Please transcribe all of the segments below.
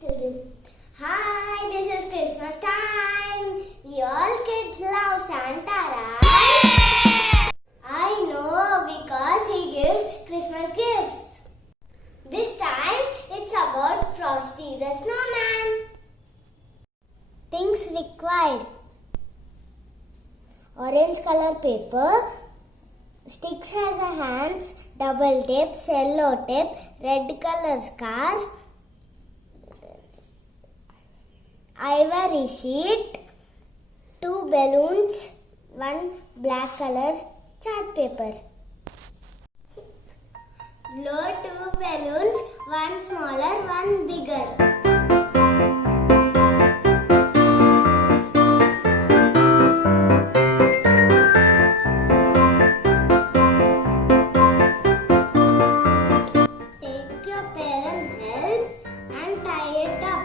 Hi, this is Christmas time. We all kids love Santa, right? I know because he gives Christmas gifts. This time it's about Frosty the Snowman. Things required: orange color paper, sticks has a hands, double tape, cello tape, red color scarf, ivory sheet, 2 balloons, 1 black color chart paper. Blow 2 balloons, 1 smaller, 1 bigger. Take your parent's help and tie it up.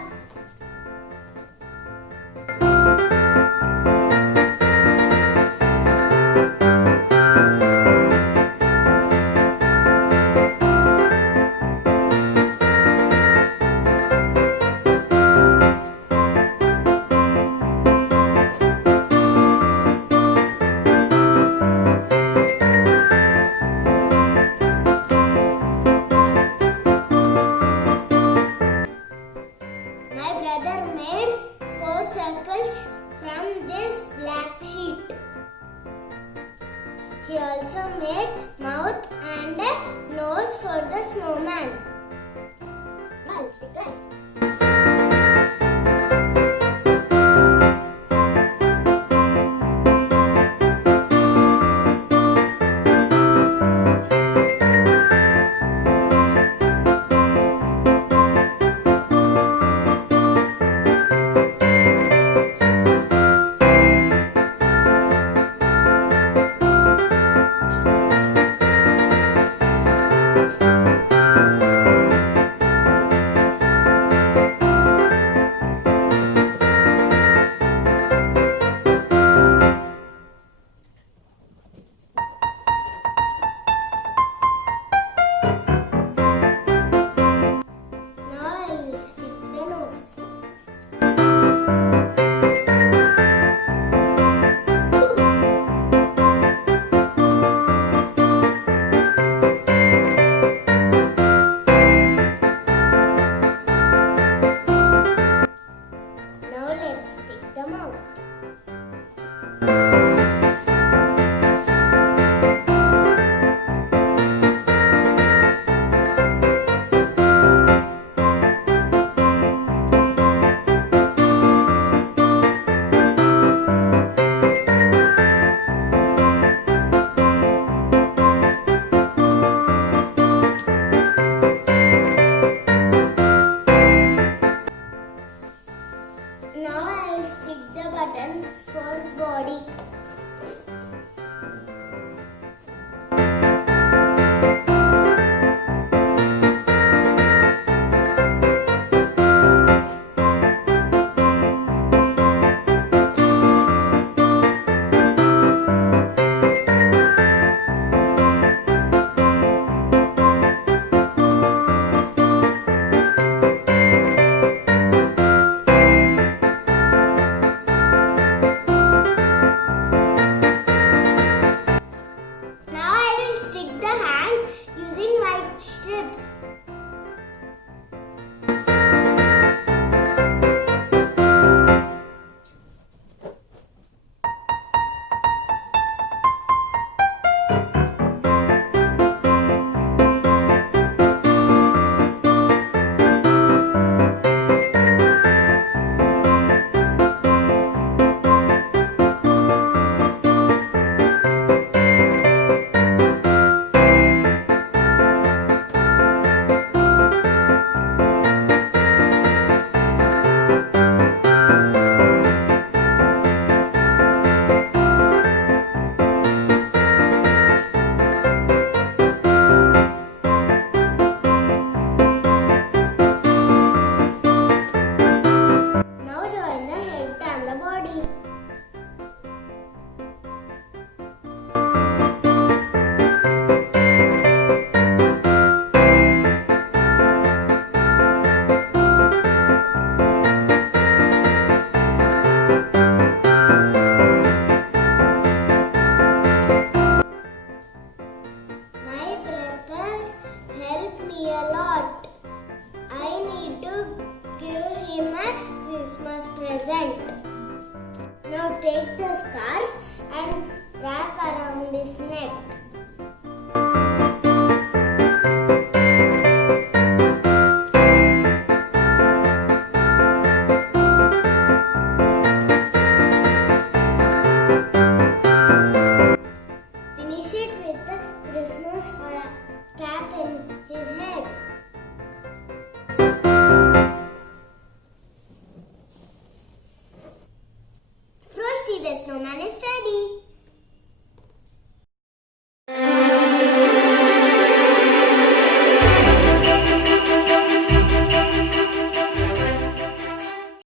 My brother made 4 circles from this black sheet. He also made mouth and a nose for the snowman. Now let's take rice. present. Now take the scarf and wrap around his neck.